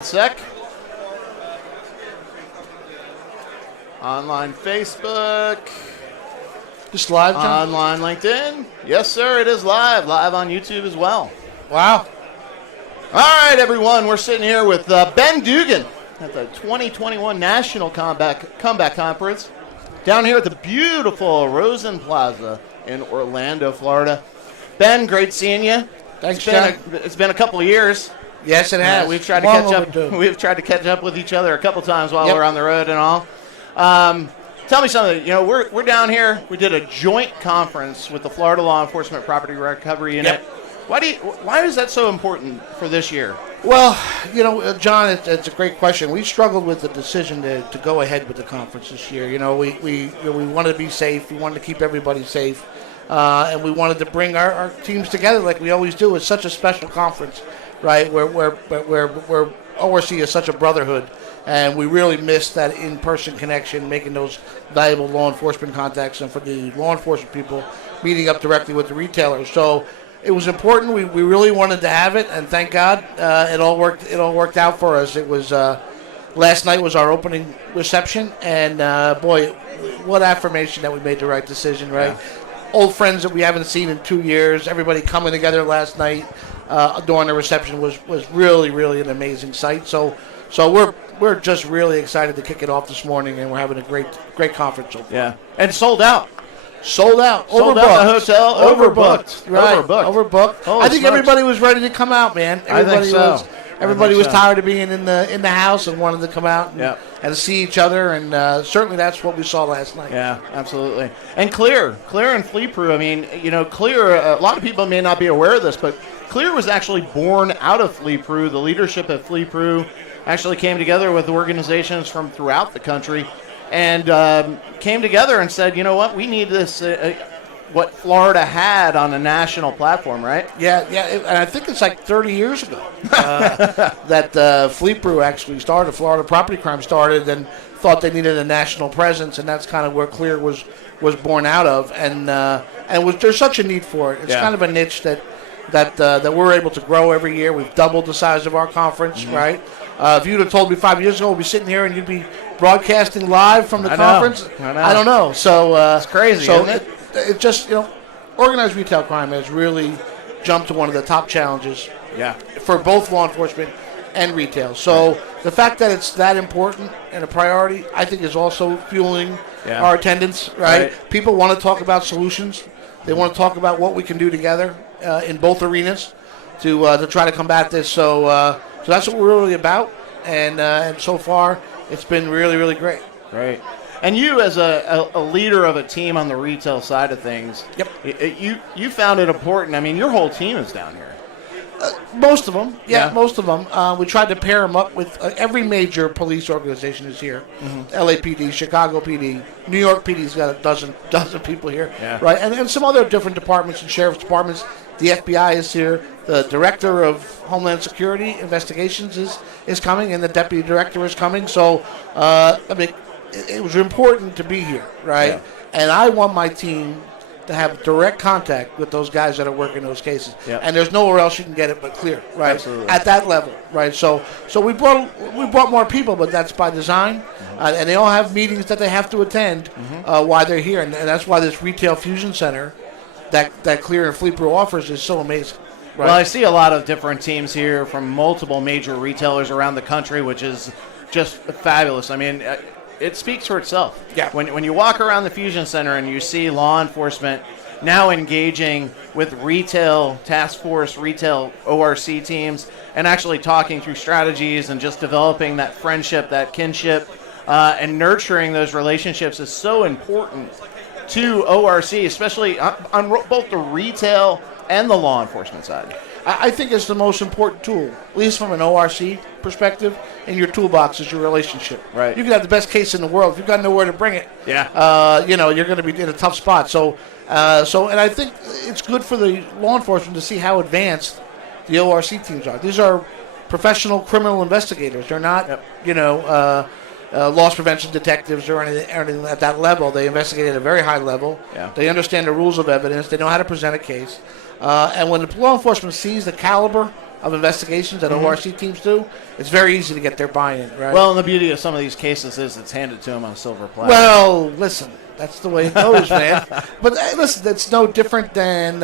Sec. Online Facebook. Just live, John? Online LinkedIn. Yes, sir, it is live. Live on YouTube as well. Wow. All right, everyone. We're sitting here with Ben Dugan at the 2021 National Comeback Conference down here at the beautiful Rosen Plaza in Orlando, Florida. Ben, great seeing you. Thanks, John. It's been a couple of years. Yes, it has. We've tried to catch up. We've tried to catch up with each other a couple times while we're on the road and all. Tell me something. You know, we're down here. We did a joint conference with the Florida Law Enforcement Property Recovery Unit. Yep. Why is that so important for this year? Well, you know, John, it's a great question. We struggled with the decision to go ahead with the conference this year. You know, we wanted to be safe. We wanted to keep everybody safe, and we wanted to bring our teams together like we always do. It's such a special conference, right? Where ORC is such a brotherhood, and we really missed that in-person connection, making those valuable law enforcement contacts, and for the law enforcement people meeting up directly with the retailers. So it was important. We really wanted to have it, and thank God it all worked out for us. It was last night was our opening reception, and boy, what affirmation that we made the right decision, right? Yeah. Old friends that we haven't seen in 2 years, everybody coming together last night during the reception was really an amazing sight. So we're just really excited to kick it off this morning, and we're having a great conference so far. Yeah, and sold out. Sold out. Sold overbooked. Out the hotel. Overbooked. Right. Overbooked. Holy I think smokes. Everybody was ready to come out, man. Everybody was tired of being in the house and wanted to come out and see each other, and certainly that's what we saw last night. Yeah, absolutely. And Clear and FLEPRU. I mean, you know, Clear. A lot of people may not be aware of this, but Clear was actually born out of FLEPRU. The leadership of FLEPRU actually came together with organizations from throughout the country and came together and said, you know what, we need this, what Florida had on a national platform, right? Yeah, and I think it's like 30 years ago that FLEPRU actually started, Florida Property Crime started, and thought they needed a national presence, and that's kind of where Clear was born out of, and there's such a need for it. It's kind of a niche that we're able to grow every year. We've doubled the size of our conference, right? If you'd have told me 5 years ago we'd be sitting here and you'd be broadcasting live from the conference, I don't know. So it's crazy, so isn't it? It just, you know, organized retail crime has really jumped to one of the top challenges for both law enforcement and retail. So the fact that it's that important and a priority, I think, is also fueling our attendance, right? People want to talk about solutions. They want to talk about what we can do together in both arenas to try to combat this. So that's what we're really about, and so far it's been really great. Great. And you, as a leader of a team on the retail side of things, you found it important. I mean, your whole team is down here. Most of them, most of them. We tried to pair them up with every major police organization is here. LAPD, Chicago PD, New York PD's got a dozen people here, right? And some other different departments and sheriff's departments. The FBI is here. The director of Homeland Security Investigations is coming, and the deputy director is coming. So, I mean, it was important to be here, right? Yeah. And I want my team to have direct contact with those guys that are working those cases. Yep. And there's nowhere else you can get it but Clear, right? Absolutely. At that level, right? So we brought more people, but that's by design. And they all have meetings that they have to attend while they're here. And that's why this retail fusion center that Clear and FLEPRU offers is so amazing. Right? Well, I see a lot of different teams here from multiple major retailers around the country, which is just fabulous. I mean, it speaks for itself. Yeah. When you walk around the Fusion Center and you see law enforcement now engaging with retail task force, retail ORC teams, and actually talking through strategies and just developing that friendship, that kinship, and nurturing those relationships is so important to ORC, especially on both the retail and the law enforcement side. I think it's the most important tool, at least from an ORC perspective, in your toolbox is your relationship. Right. You can have the best case in the world. If you've got nowhere to bring it, you know, you're going to be in a tough spot. So, and I think it's good for the law enforcement to see how advanced the ORC teams are. These are professional criminal investigators. They're not, you know, loss prevention detectives or anything at that level. They investigate at a very high level. Yeah. They understand the rules of evidence. They know how to present a case. And when the law enforcement sees the caliber of investigations that ORC teams do, it's very easy to get their buy-in, right? Well, and the beauty of some of these cases is it's handed to them on a silver platter. Well, listen, that's the way it goes, man. But listen, it's no different than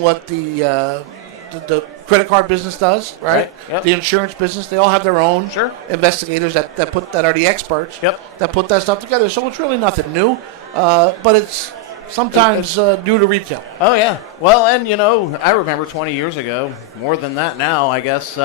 what the credit card business does, right? Yep. The insurance business, they all have their own investigators that are the experts that put that stuff together. So it's really nothing new, but it's sometimes new to retail. Oh, yeah. Well, and, I remember 20 years ago, more than that now, I guess,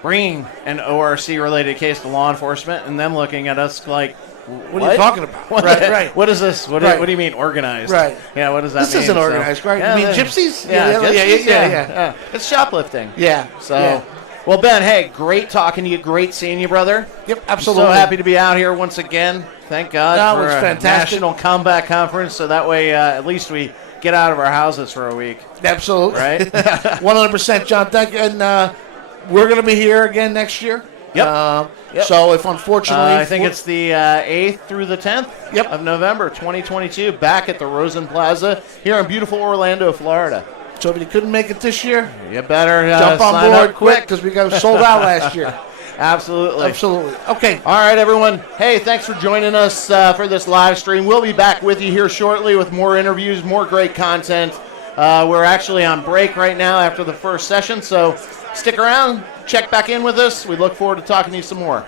bringing an ORC-related case to law enforcement and them looking at us like, what are you talking about? Right. What is this? What do you mean organized? Right. Yeah, what does that mean? This isn't organized, right? Yeah, you mean gypsies? Yeah. It's shoplifting. Yeah. So, well, Ben, hey, great talking to you. Great seeing you, brother. Yep, absolutely. So happy to be out here once again. Thank God for it's a fantastic. National Combat Conference, so that way at least we get out of our houses for a week. Absolutely. Right? 100%, John. Thank you. And we're going to be here again next year. Yep. So if unfortunately... I think it's the 8th through the 10th of November 2022, back at the Rosen Plaza here in beautiful Orlando, Florida. So if you couldn't make it this year, you better jump on sign board up quick because we got sold out last year. Absolutely. Okay. All right, everyone. Hey, thanks for joining us for this live stream. We'll be back with you here shortly with more interviews, more great content. We're actually on break right now after the first session, so stick around. Check back in with us. We look forward to talking to you some more.